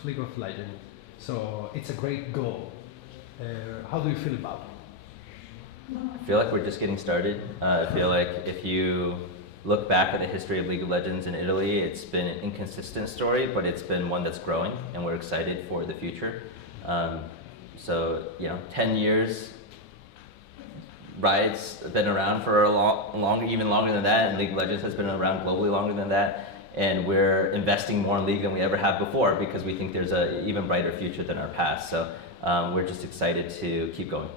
of League of Legends. So it's a great goal. How do you feel about it? I feel like we're just getting started. I feel like if you look back at the history of League of Legends in Italy, it's been an inconsistent story, but it's been one that's growing, and we're excited for the future. So, 10 years, Riot's been around for even longer than that, and League of Legends has been around globally longer than that. And we're investing more in League than we ever have before because we think there's an even brighter future than our past. So we're just excited to keep going.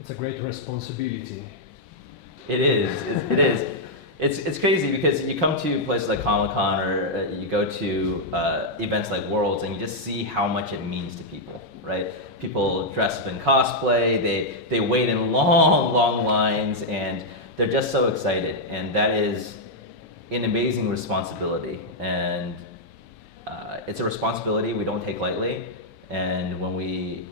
It's a great responsibility. It is. It is. It's crazy because you come to places like Comicon or you go to events like Worlds and you just see how much it means to people, right? People dress up in cosplay, they wait in long lines, and they're just so excited. And that is an amazing responsibility. And it's a responsibility we don't take lightly. And when we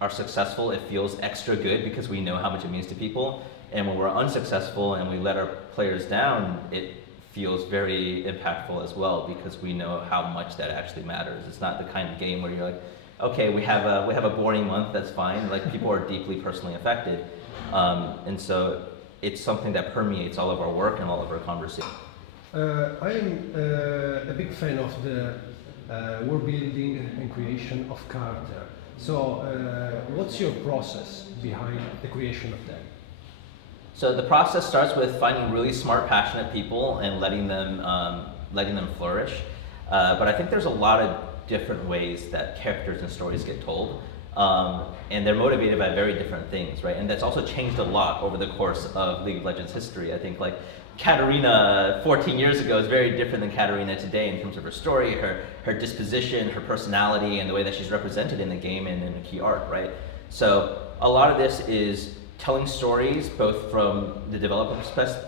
are successful, it feels extra good because we know how much it means to people. And when we're unsuccessful and we let our players down, it feels very impactful as well because we know how much that actually matters. It's not the kind of game where you're like, okay, we have a boring month, that's fine. Like, people are deeply personally affected. And so it's something that permeates all of our work and all of our conversation. I am a big fan of the world building and creation of character. So what's your process behind the creation of them? So the process starts with finding really smart, passionate people and letting them flourish. But I think there's a lot of different ways that characters and stories get told, and they're motivated by very different things, right? And that's also changed a lot over the course of League of Legends history. I think like Katarina 14 years ago is very different than Katarina today in terms of her story, her disposition, her personality, and the way that she's represented in the game and in the key arc, right? So a lot of this is telling stories both from the developer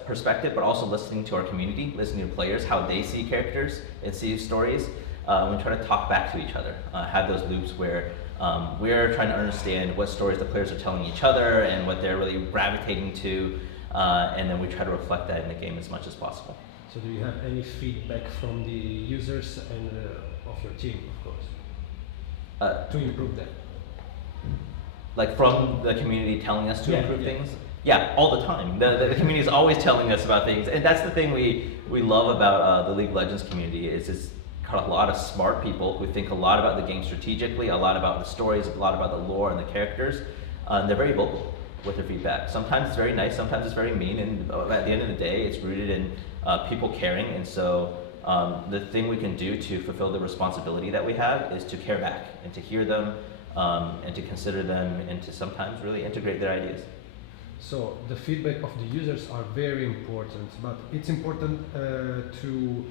perspective, but also listening to our community, listening to players, how they see characters and see stories. We try to talk back to each other, have those loops where we're trying to understand what stories the players are telling each other and what they're really gravitating to, and then we try to reflect that in the game as much as possible. So do you have any feedback from the users and of your team, of course, to improve that? Like from the community telling us to improve things? Yeah. Yeah, all the time. The community is always telling us about things, and that's the thing we love about the League of Legends community is it's got a lot of smart people who think a lot about the game strategically, a lot about the stories, a lot about the lore and the characters. They're very vocal with their feedback. Sometimes it's very nice, sometimes it's very mean, and at the end of the day, it's rooted in people caring. And so the thing we can do to fulfill the responsibility that we have is to care back and to hear them and to consider them and to sometimes really integrate their ideas. So the feedback of the users are very important, but it's important to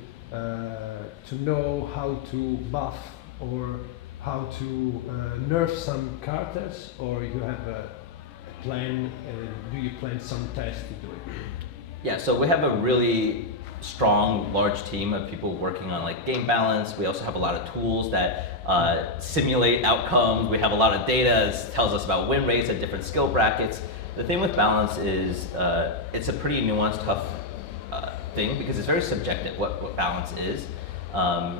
know how to buff or how to nerf some characters, or you have a plan, do you plan some tests to do it? Yeah, so we have a really strong, large team of people working on like game balance. We also have a lot of tools that simulate outcomes. We have a lot of data that tells us about win rates at different skill brackets. The thing with balance is it's a pretty nuanced, tough thing because it's very subjective what balance is.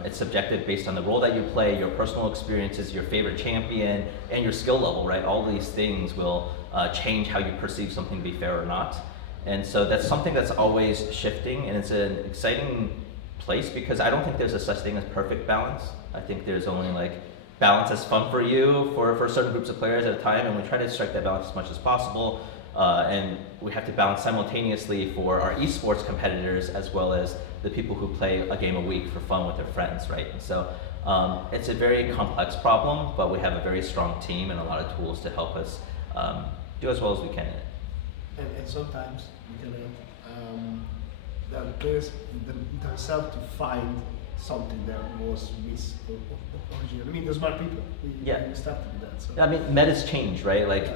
It's subjective based on the role that you play, your personal experiences, your favorite champion, and your skill level, right? All these things will change how you perceive something to be fair or not. And so that's something that's always shifting, and it's an exciting place because I don't think there's a such thing as perfect balance. I think there's only like balance is fun for you for certain groups of players at a time, and we try to strike that balance as much as possible. And we have to balance simultaneously for our esports competitors as well as the people who play a game a week for fun with their friends, right? And so it's a very complex problem, but we have a very strong team and a lot of tools to help us do as well as we can in it. And sometimes we can the players themselves to find something that was missed originally. I mean, the smart people. We started with that. So. I mean, metas change, right? Like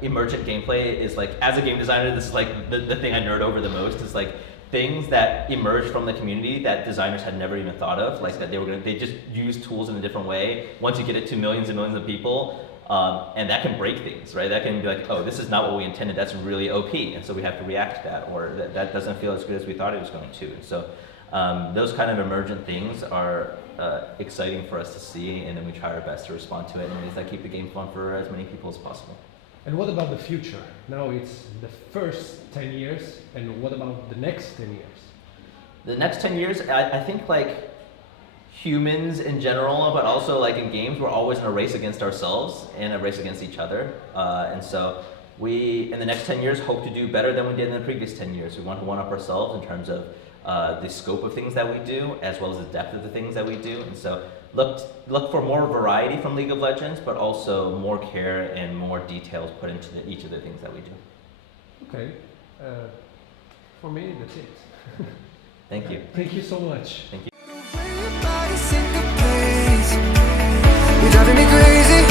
emergent gameplay is like, as a game designer, this is like the thing I nerd over the most is like things that emerged from the community that designers had never even thought of, like that they just use tools in a different way. Once you get it to millions and millions of people, and that can break things, right? That can be like, oh, this is not what we intended, that's really OP, and so we have to react to that, or that doesn't feel as good as we thought it was going to. And so those kind of emergent things are exciting for us to see, and then we try our best to respond to it in ways that keep the game fun for as many people as possible. And what about the future? Now it's the first 10 years, and what about the next 10 years? The next 10 years, I think like humans in general, but also like in games, we're always in a race against ourselves and a race against each other. And so we, in the next 10 years, hope to do better than we did in the previous 10 years. We want to one-up ourselves in terms of the scope of things that we do, as well as the depth of the things that we do. And so look for more variety from League of Legends, but also more care and more details put into each of the things that we do. Okay. For me, that's it. Thank you. Thank you so much. Thank you. You're driving me crazy.